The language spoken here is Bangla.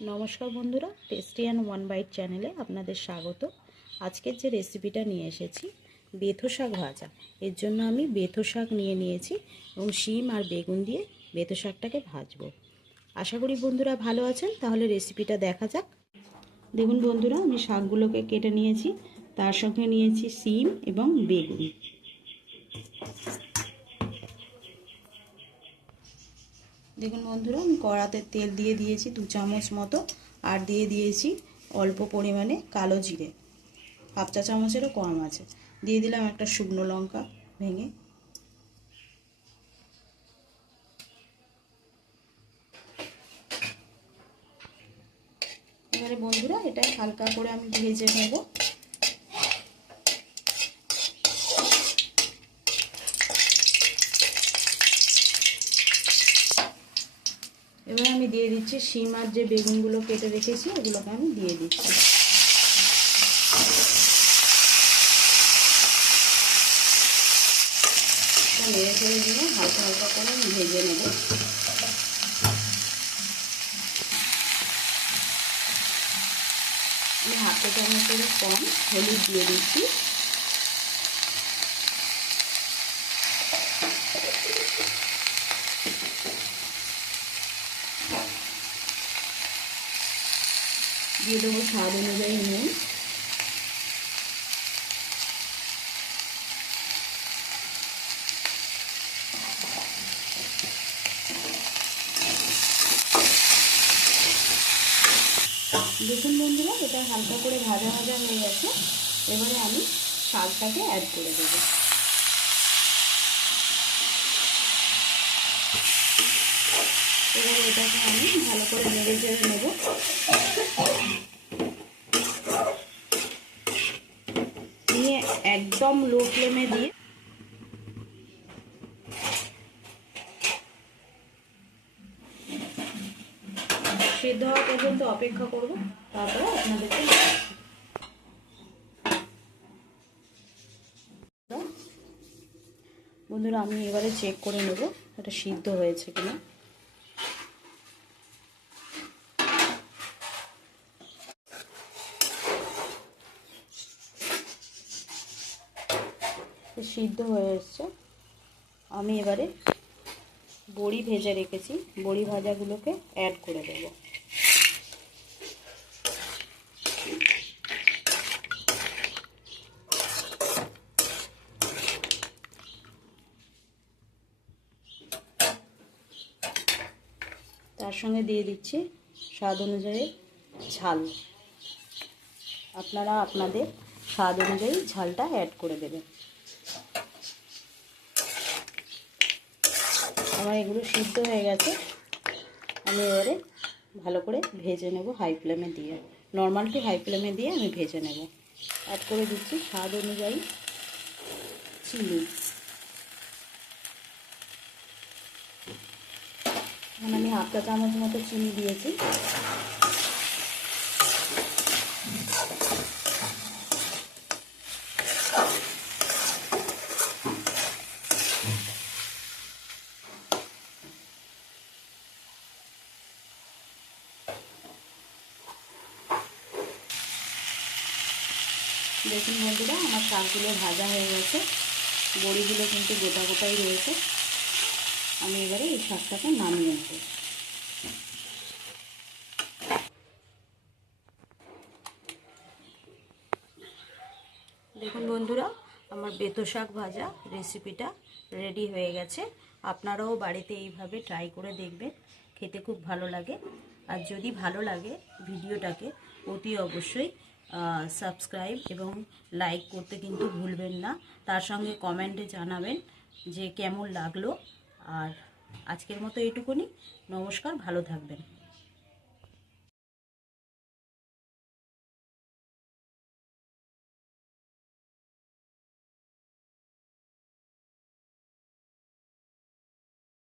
नमस्कार बंधुरा टेस्टी एंड वन बाइट चैनेले आपनादेर स्वागत। आजकेर जे रेसिपिटा निये एसेछि बेथो शाक भाजा। एर जोन्नो आमि बेथो शाक निये नियेछि एबं शिम आर बेगुन दिये बेथो शाकटाके भाजबो। आशा करी बंधुरा भालो आछेन। ताहले रेसिपिटा देखा जाक। देखुन बंधुरा आमि शाकगुलोके केटे नियेछि, तार संगे नियेछि शिम एबं बेगुन। देखुन बंधुरा आमि कड़ाते तेल दिए दिएछि 2 चामच मतो और दिए दिएछि अल्प परिमाणे कालो जिरे, हाफ चा चामचेरो कम आछे। दिए दिलाम एकटा शुकनो लंका भेंगे। एबारे बंधुरा एटा हालका करे आमि भेजे नेब। এবার আমি দিয়ে দিচ্ছি শিম আর যে বেগুনগুলো কেটে রেখেছি ওগুলোকে আমি দিয়ে দিচ্ছি। নেড়ে ছেড়ে দিয়ে হালকা হালকা করে আমি ভেজে নেব। আমি হাফ চা চামচের কম হলুদ দিয়ে দিচ্ছি। দিয়ে দেবো স্বাদ অনুযায়ী নুন। দেখুন বন্ধুরা এটা হালকা করে ভাজা ভাজা হয়ে গেছে। এবারে আমি শাকটাকে অ্যাড করে দেবো। এবারে এটাকে আমি ভালো করে নেড়ে চেড়ে নেব। নিয়ে একদম লো ফ্লেমে দিয়ে সিদ্ধ হওয়া পর্যন্ত অপেক্ষা করব, তারপরে আপনাদেরকে বন্ধুরা আমি এবারে চেক করে নেব এটা সিদ্ধ হয়েছে কিনা। সিদ্ধ হয়ে এসছে। আমি এবারে বড়ি ভেজে রেখেছি, বড়ি ভাজাগুলোকে অ্যাড করে দেব। তার সঙ্গে দিয়ে দিচ্ছি স্বাদ অনুযায়ী ঝাল। আপনারা আপনাদের স্বাদ অনুযায়ী ঝালটা অ্যাড করে দেবেন। আমার এগুলো সিদ্ধ হয়ে গেছে। আমি এবারে ভালো করে ভেজে নেব হাই ফ্লেমে দিয়ে, নর্মাল টু হাই ফ্লেমে দিয়ে আমি ভেজে নেব। অ্যাড করে দিচ্ছি স্বাদ অনুযায়ী চিনি। এখন আমি হাফ চা চামচ মতো চিনি দিয়েছি। দেখুন বন্ধুরা আমার শাকগুলো ভাজা হয়ে গেছে, বড়িগুলো কিন্তু গোটা গোটাই রয়েছে। আমি এবারে এই শাকটাকে নামিয়ে নেব। দেখুন বন্ধুরা আমার বেথো শাক ভাজা রেসিপিটা রেডি হয়ে গেছে। আপনারাও বাড়িতে এইভাবে ট্রাই করে দেখবেন, খেতে খুব ভালো লাগে। আর যদি ভালো লাগে ভিডিওটাকে অতি অবশ্যই সাবস্ক্রাইব এবং লাইক করতে কিন্তু ভুলবেন না। তার সঙ্গে কমেন্টে জানাবেন যে কেমন লাগলো। আর আজকের মতো এইটুকুনি। নমস্কার, ভালো থাকবেন।